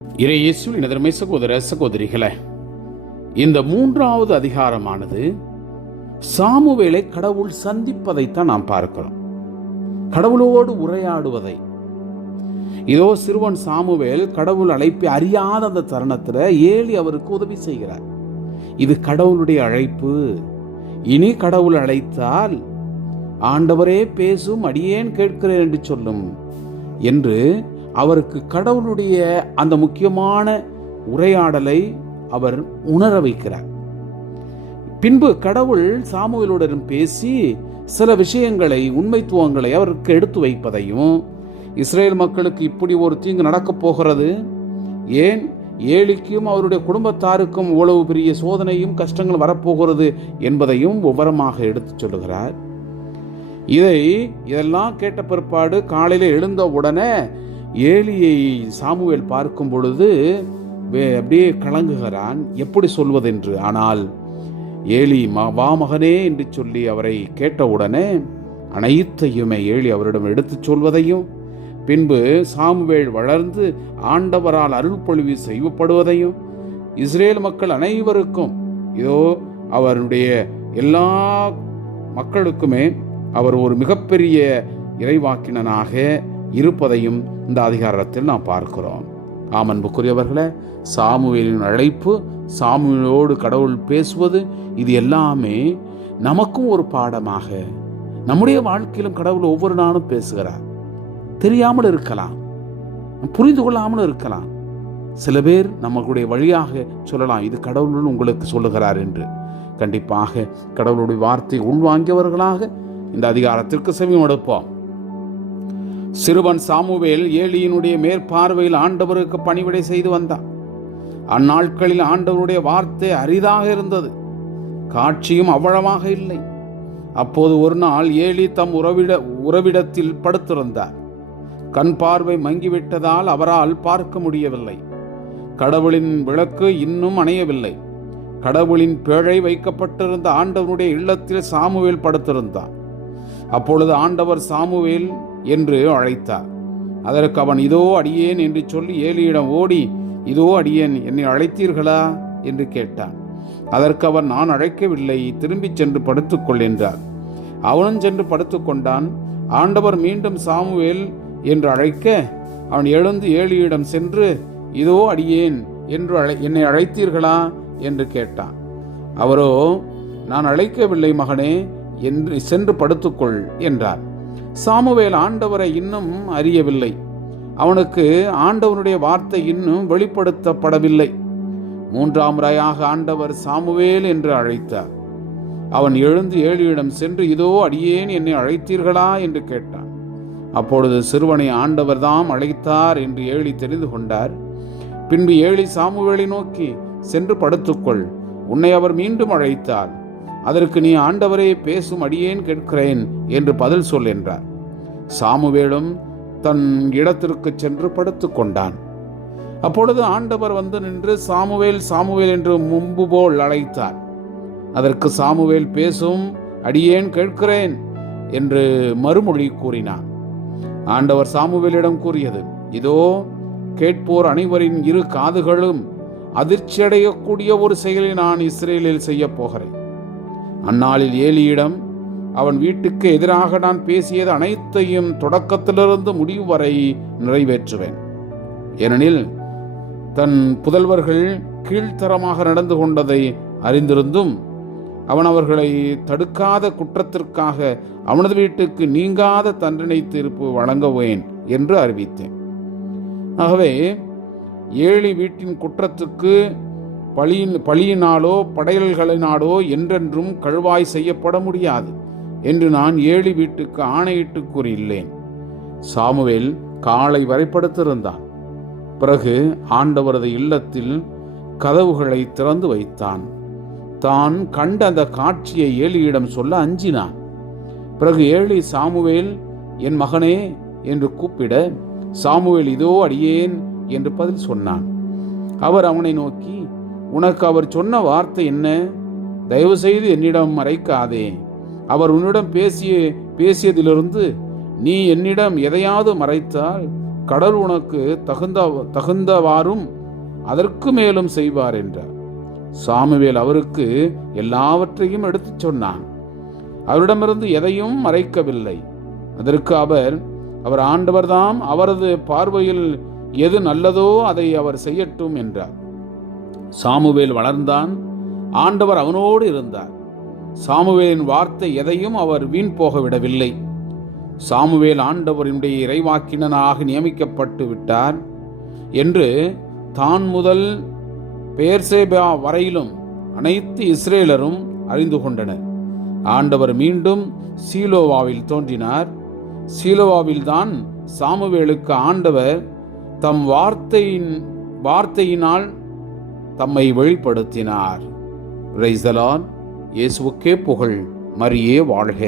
இறையேசுவின் எதிர்மை சகோதர சகோதரிகளே இந்த மூன்றாவது அதிகாரமானது சாமுவேலை கடவுள் சந்திப்பதைத்தான் நாம் பார்க்கிறோம். கடவுளோடு உரையாடுவதை. இதோ சிறுவன் சாமுவேல் கடவுள் அழைப்பை அறியாத அந்த தருணத்தில் ஏலி அவருக்கு உதவி செய்கிறார். இது கடவுளுடைய அழைப்பு. இனி கடவுள் அழைத்தால் ஆண்டவரே பேசும் அடியேன் கேட்கிறேன் என்று சொல்லும் என்று அவருக்கு கடவுளுடைய அந்த முக்கியமான உரையாடலை அவர் உணர வைக்கிறார். பின்பு கடவுள் சாமுவேலுடன் பேசி சில விஷயங்களை உண்மைத்துவங்களை அவருக்கு எடுத்து வைப்பதையும் இஸ்ரேல் மக்களுக்கு இப்படி ஒரு தீங்கு நடக்கப் போகிறது? ஏன்? ஏழிக்கும் அவருடைய குடும்பத்தாருக்கும் இவ்வளவு பெரிய சோதனையும் கஷ்டங்கள் வரப்போகிறது என்பதையும் விவரமாக எடுத்துச் சொல்லுகிறார். இதை இதெல்லாம் கேட்ட பிற்பாடு காலையில் எழுந்த உடனே ஏலியை சாமுவேல் பார்க்கும் பொழுது வே- அப்படியே கலங்குகிறான். எப்படி சொல்வதென்று? ஆனால் ஏலி வா மகனே என்று சொல்லி அவரை கேட்டவுடனே அனைத்தையுமே ஏலி அவரிடம் எடுத்துச் சொல்வதையும் பின்பு சாமுவேல் வளர்ந்து ஆண்டவரால் அருள்பொழிவு செய்யப்படுவதையும் இஸ்ரேல் மக்கள் அனைவருக்கும் இதோ அவருடைய எல்லா மக்களுக்குமே அவர் ஒரு மிகப்பெரிய இறைவாக்கினனாக இருப்பதையும் இந்த அதிகாரத்தில் நாம் பார்க்கிறோம். ஆமன்புக்குரியவர்களே சாமுவேலின் அழைப்பு சாமுவேலோடு கடவுள் பேசுவது இது எல்லாமே நமக்கும் ஒரு பாடமாக. நம்முடைய வாழ்க்கையிலும் கடவுள் ஒவ்வொரு நாளும் பேசுகிறார். தெரியாமல் இருக்கலாம் புரிந்து கொள்ளாமல் இருக்கலாம். சில பேர் நம்மளுடைய வழியாக சொல்லலாம் இது கடவுள் உங்களுக்கு சொல்லுகிறார் என்று. கண்டிப்பாக கடவுளுடைய வார்த்தை உள்வாங்கியவர்களாக இந்த அதிகாரத்திற்கு செவியும் எடுப்போம். சிறுவன் சாமுவேல் ஏலியினுடைய மேற்பார்வையில் ஆண்டவருக்கு பணிவிடை செய்து வந்தான். அந்நாட்களில் ஆண்டவருடைய வார்த்தை அரிதாக இருந்தது. காட்சியும் அவ்வளவாக இல்லை. அப்போது ஒரு நாள் ஏலி தம் உறவிட உறவிடத்தில் படுத்திருந்தார். கண் பார்வை மங்கிவிட்டதால் அவரால் பார்க்க முடியவில்லை. கடவுளின் விளக்கு இன்னும் அணையவில்லை. கடவுளின் பிழை வைக்கப்பட்டிருந்த ஆண்டவனுடைய இல்லத்தில் சாமுவேல் படுத்திருந்தான். அப்பொழுது ஆண்டவர் சாமுவேல் என்று அழைத்தார். அதற்கு அவன் இதோ அடியேன் என்று சொல்லி ஏலியிடம் ஓடி இதோ அடியேன் என்னை அழைத்தீர்களா? என்று கேட்டான். அதற்கு அவன் நான் அழைக்கவில்லை திரும்பிச் சென்று படுத்துக்கொள் என்றார். அவனும் சென்று படுத்துக்கொண்டான். ஆண்டவர் மீண்டும் சாமுவேல் என்று அழைக்க அவன் எழுந்து ஏலியிடம் சென்று இதோ அடியேன் என்று அழை என்னை அழைத்தீர்களா? என்று கேட்டான். அவரோ நான் அழைக்கவில்லை மகனே என்று சென்று படுத்துக்கொள் என்றார். சாமுவேல் ஆண்டவரை இன்னும் அறியவில்லை. அவனுக்கு ஆண்டவனுடைய வார்த்தை இன்னும் வெளிப்படுத்தப்படவில்லை. மூன்றாம் முறையாக ஆண்டவர் சாமுவேல் என்று அழைத்தார். அவன் எழுந்து ஏழியிடம் சென்று இதோ அடியேன் என்னை அழைத்தீர்களா? என்று கேட்டான். அப்பொழுது சிறுவனை ஆண்டவர் தாம் அழைத்தார் என்று ஏழி தெரிந்து கொண்டார். பின்பு ஏழி சாமுவேலை நோக்கி சென்று படுத்துக்கொள் உன்னை அவர் மீண்டும் அழைத்தார். அதற்கு நீ ஆண்டவரே பேசும் அடியேன் கேட்கிறேன் என்று பதில் சொல் என்றார். சாமுவேலும் தன் இடத்திற்கு சென்று படுத்து கொண்டான். அப்பொழுது ஆண்டவர் வந்து நின்று சாமுவேல் சாமுவேல் என்று முன்பு போல் அழைத்தார். அதற்கு சாமுவேல் பேசும் அடியேன் கேட்கிறேன் என்று மறுமொழி கூறினான். ஆண்டவர் சாமுவேலிடம் கூறியது இதோ கேட்போர் அனைவரின் இரு காதுகளும் அதிர்ச்சியடையக்கூடிய ஒரு செயலை நான் இஸ்ரேலில் செய்யப் போகிறேன். அந்நாளில் ஏலியிடம் அவன் வீட்டுக்கு எதிராக நான் பேசியது அனைத்தையும் தொடக்கத்திலிருந்து முடிவு வரை நிறைவேற்றுவேன். ஏனெனில் தன் புதல்வர்கள் கீழ்த்தரமாக நடந்து கொண்டதை அறிந்திருந்தும் அவன் அவர்களை தடுக்காத குற்றத்திற்காக அவனது வீட்டுக்கு நீங்காத தண்டனை தீர்ப்பு வழங்குவேன் என்று அறிவித்தேன். ஆகவே ஏழி வீட்டின் குற்றத்துக்கு பழியின் பழியினாலோ படையல்களினாலோ என்றென்றும் கழுவாய் செய்யப்பட முடியாது. என்று நான் ஏழி வீட்டுக்கு ஆணையிட்டு கூறியுள்ளேன். சாமுவேல் காலை வரை படுத்திருந்தான் பிறகு ஆண்டவரது இல்லத்தில் கதவுகளை திறந்து வைத்தான். தான் கண்ட அந்த காட்சியை ஏலியிடம் சொல்ல அஞ்சினான். பிறகு ஏழி சாமுவேல் என் மகனே என்று கூப்பிட சாமுவேல் இதோ அடியேன் என்று பதில் சொன்னான். அவர் அவனை நோக்கி உனக்கு அவர் சொன்ன வார்த்தை என்ன? தயவுசெய்து என்னிடம் மறைக்காதே. அவர் உன்னிடம் பேசிய பேசியதிலிருந்து நீ என்னிடம் எதையாவது மறைத்தால் கடல் உனக்கு தகுந்த தகுந்தவாறும் அதற்கு மேலும் செய்வார் என்றார். சாமுவேல் அவருக்கு எல்லாவற்றையும் எடுத்துச் சொன்னான். அவரிடமிருந்து எதையும் மறைக்கவில்லை. அதற்கு அவர் அவர் ஆண்டவர்தாம் அவரது பார்வையில் எது நல்லதோ அதை அவர் செய்யட்டும் என்றார். சாமுவேல் வளர்ந்தான். ஆண்டவர் அவனோடு இருந்தார். சாமுவேலின் வார்த்தை எதையும் அவர் வீண் போக விடவில்லை சாமுவேல் ஆண்டவரினுடைய இறைவாக்கினனாக நியமிக்கப்பட்டு விட்டார் என்று தான் முதல் பேர்சேபா வரையிலும் அனைத்து இஸ்ரேலரும் அறிந்து கொண்டனர். ஆண்டவர் மீண்டும் சீலோவாவில் தோன்றினார். சீலோவாவில்தான் சாமுவேலுக்கு ஆண்டவர் தம் வார்த்தையின் வார்த்தையினால் தம்மை வெளிப்படுத்தினார். ரைசலான் இயேசுவுக்கே புகழ் மரியே வாழ்க.